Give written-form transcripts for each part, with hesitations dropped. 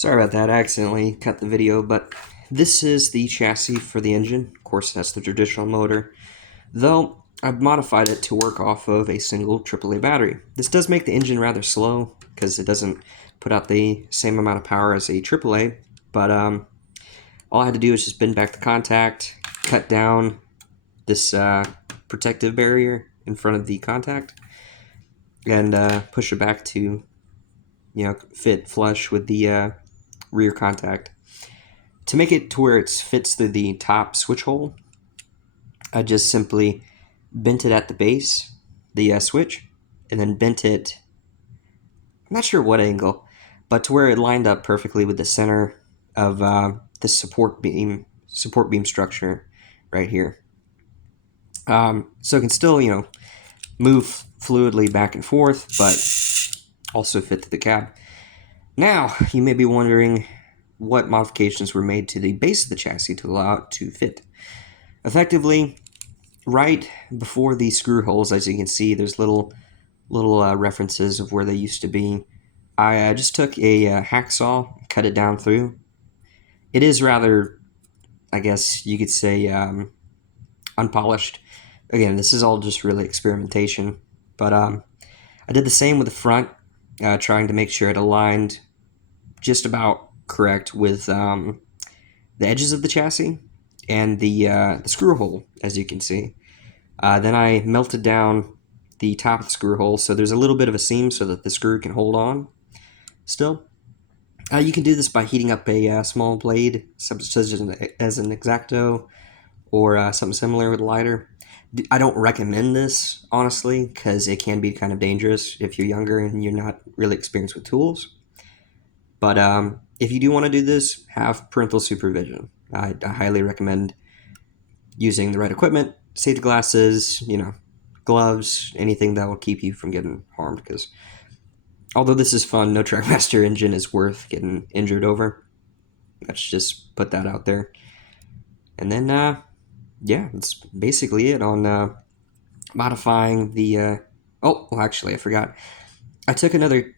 Sorry about that, I accidentally cut the video, but this is the chassis for the engine. Of course, that's the traditional motor, though I've modified it to work off of a single AAA battery. This does make the engine rather slow, because it doesn't put out the same amount of power as a AAA, but all I had to do is just bend back the contact, cut down this protective barrier in front of the contact, and push it back to fit flush with the rear contact. To make it to where it fits through the top switch hole, I just simply bent it at the base, the switch, and then bent it, I'm not sure what angle, but to where it lined up perfectly with the center of the support beam structure right here. So it can still, move fluidly back and forth, but also fit to the cab. Now, you may be wondering what modifications were made to the base of the chassis to allow it to fit. Effectively, right before the screw holes, as you can see, there's little references of where they used to be. I just took a hacksaw, cut it down through. It is rather, I guess you could say, unpolished. Again, this is all just really experimentation, but I did the same with the front, trying to make sure it aligned just about correct with the edges of the chassis and the screw hole, as you can see. Then I melted down the top of the screw hole, so there's a little bit of a seam so that the screw can hold on still. You can do this by heating up a small blade, such as an X-Acto or something similar with a lighter. I don't recommend this, honestly, because it can be kind of dangerous if you're younger and you're not really experienced with tools. But if you do want to do this, have parental supervision. I highly recommend using the right equipment, safety glasses, gloves, anything that will keep you from getting harmed, because although this is fun, no Trackmaster engine is worth getting injured over. Let's just put that out there. And then, yeah, that's basically it on modifying the... oh, well, actually, I forgot. I took another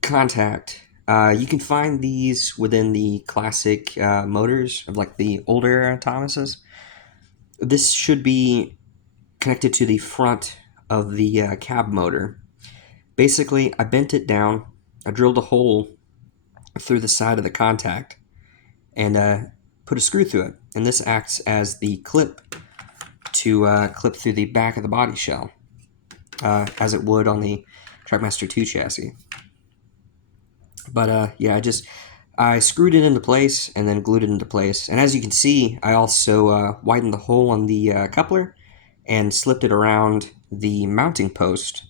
contact. You can find these within the classic motors of like the older Thomases. This should be connected to the front of the cab motor. Basically, I bent it down, I drilled a hole through the side of the contact, and put a screw through it. And this acts as the clip to clip through the back of the body shell, as it would on the Trackmaster 2 chassis. But yeah, I screwed it into place and then glued it into place. And as you can see, I also widened the hole on the coupler and slipped it around the mounting post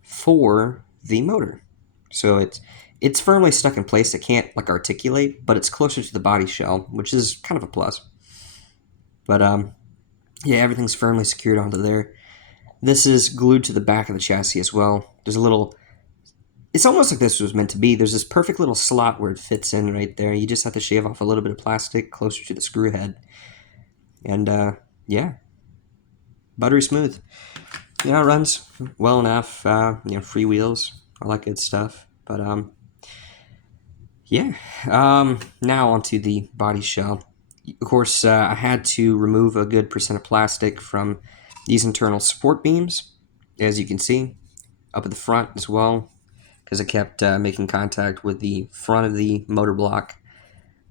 for the motor. So it's firmly stuck in place. It can't articulate, but it's closer to the body shell, which is kind of a plus. But yeah, everything's firmly secured onto there. This is glued to the back of the chassis as well. There's a little... It's almost like this was meant to be. There's this perfect little slot where it fits in right there. You just have to shave off a little bit of plastic closer to the screw head. And yeah, buttery smooth. It runs well enough. Free wheels, all that good stuff. But yeah. Now onto the body shell. Of course, I had to remove a good percent of plastic from these internal support beams, as you can see, up at the front as well, because it kept making contact with the front of the motor block.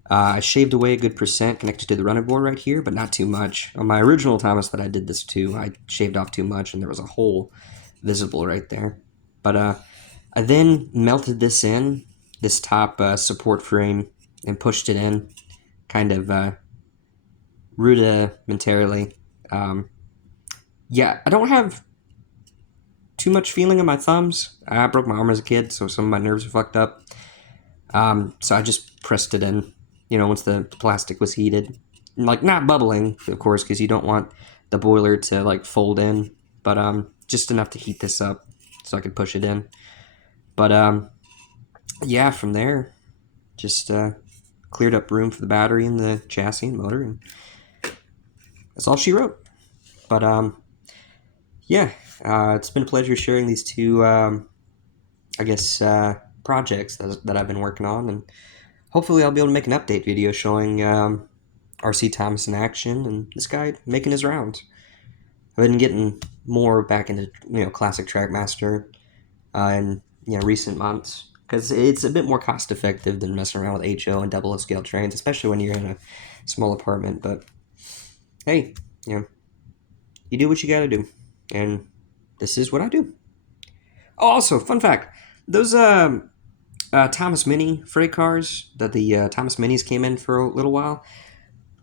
I shaved away a good percent connected to the running board right here, but not too much. On my original Thomas that I did this to, I shaved off too much, and there was a hole visible right there. But I then melted this in, this top support frame, and pushed it in, kind of rudimentarily. Yeah, I don't have too much feeling in my thumbs. I broke my arm as a kid, so some of my nerves are fucked up. So I just pressed it in, once the plastic was heated. Not bubbling, of course, because you don't want the boiler to, fold in. But just enough to heat this up so I could push it in. But, yeah, from there, just cleared up room for the battery and the chassis and motor, and that's all she wrote. But, yeah, it's been a pleasure sharing these two, projects that I've been working on, and hopefully I'll be able to make an update video showing RC Thomas in action and this guy making his rounds. I've been getting more back into classic Trackmaster in recent months because it's a bit more cost effective than messing around with HO and double scale trains, especially when you're in a small apartment. But hey, you do what you got to do, and this is what I do. Oh, also, fun fact: those Thomas Mini freight cars that the Thomas Minis came in for a little while,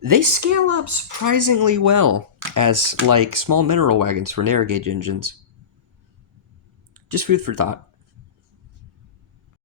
they scale up surprisingly well as like small mineral wagons for narrow gauge engines. Just food for thought.